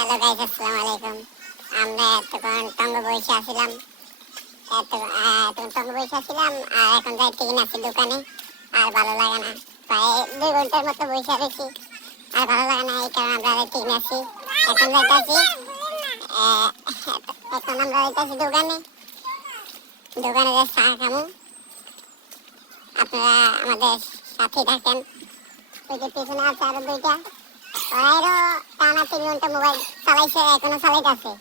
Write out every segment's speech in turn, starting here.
Hello guys, আসসালামু আলাইকুম। আমরা এতক্ষণ টঙ্গ বসে আসছিলাম, টঙ্গ বসে আসছিলাম আর এখন যাইতে কিনা আছি দোকানে। আর ভালো লাগে না, প্রায় 2 ঘন্টার মতো বসে রয়েছি। আর ভালো লাগে না, এই কারণে আমরা যাইতে কিনা আছি। এখন যাইতেছি এখন আমরা যাইতেছি দোকানে দোকানে যে চা খামু। আপনারা আমাদের সাথে থাকেন। ওই যে পিছনে আছে আরো দুইটা, ওরাইরও টানা 3 ঘন্টা মোবাইল চালাইছে, এখনো চালাইতেছে।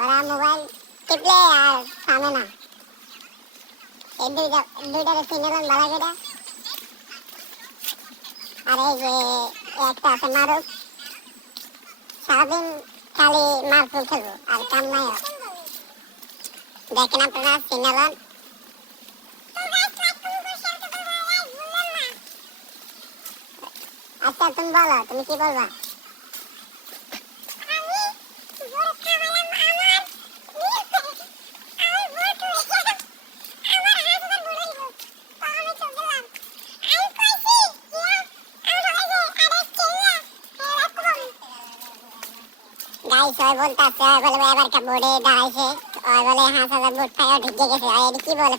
ওরা মোবাইল টিপলে আর থামে না। এই দুইটারে চিনেলেন ভালো করে। আর এই যে একটা আছে মারুক, সারাদিন খালি মারফুল খেলবো আর কাম নাই। দেখেন আপনারা চিনেলেন। আচ্ছা তুমি বলো, তুমি কি বলবা? গাইস সবাই বলতেছে, বলে এবারকার বোর্ডে দাঁড়াইছে, বলে 5,000 ভোট পাইও ঢুকে গেছে। আর এটি কি বলে,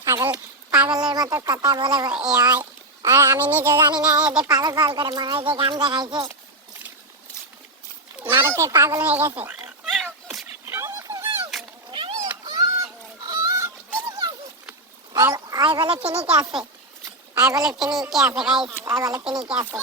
পাগলের মতো কথা বলে এ হয়। আর আমি নিজে জানি না, এদের পাগল পাগল করে মনে হয় যে গান দেখাইছে, মানুষের পাগল হয়ে গেছে। আর বলে তিনি কে আছে, আর বলে তিনি কে আছে গাইস, আর বলে তিনি কে আছে।